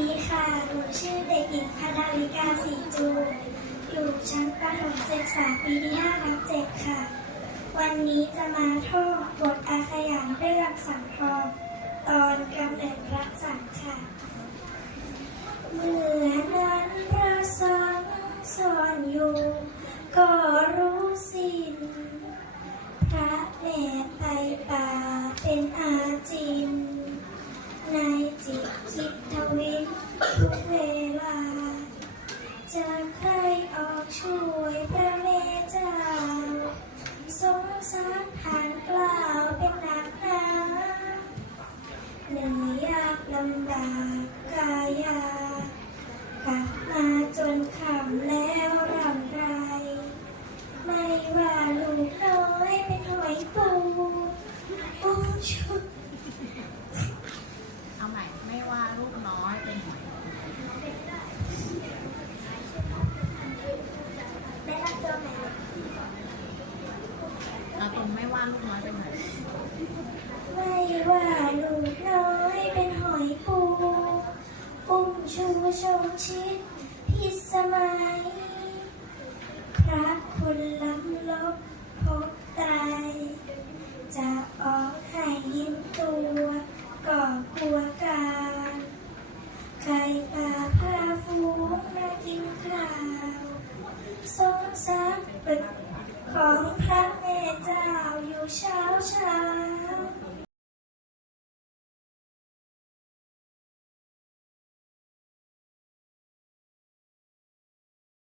ดีค่ะ หนูชื่อเด็กหญิงพดาวิกาสีจูอยู่ชั้นประถมศึกษาปีที่5ทับ7ค่ะ วันนี้จะมาท่องบทอาขยานเรื่องสังทอง ตอนกำเนิดรัก จิตคิดทวินทุกเวลา จะใครออกช่วยพระแม่เจ้าสงสารผ่านกล่าวเป็นหนักหนาเหนื่อยยากลำบากกายากลับมาจนคำแล้วรำไร ไม่ว่าลูกน้อยเป็นหอยปูปูชุด เอาใหม่ไม่ว่าลูกน้อยเป็นหอย ได้รับตัวไหน เอาตรงไม่ว่าลูกน้อยเป็นหอยไม่ว่าลูกน้อยเป็นหอยปูกุ้งชูชงชิดพิสมัย พระคุณล้ำลบพบตายจะออกให้ยินตัวก่อกลัวการไก่ป่าพาฟูงมากินข้าวสงสารปึกของพระ down.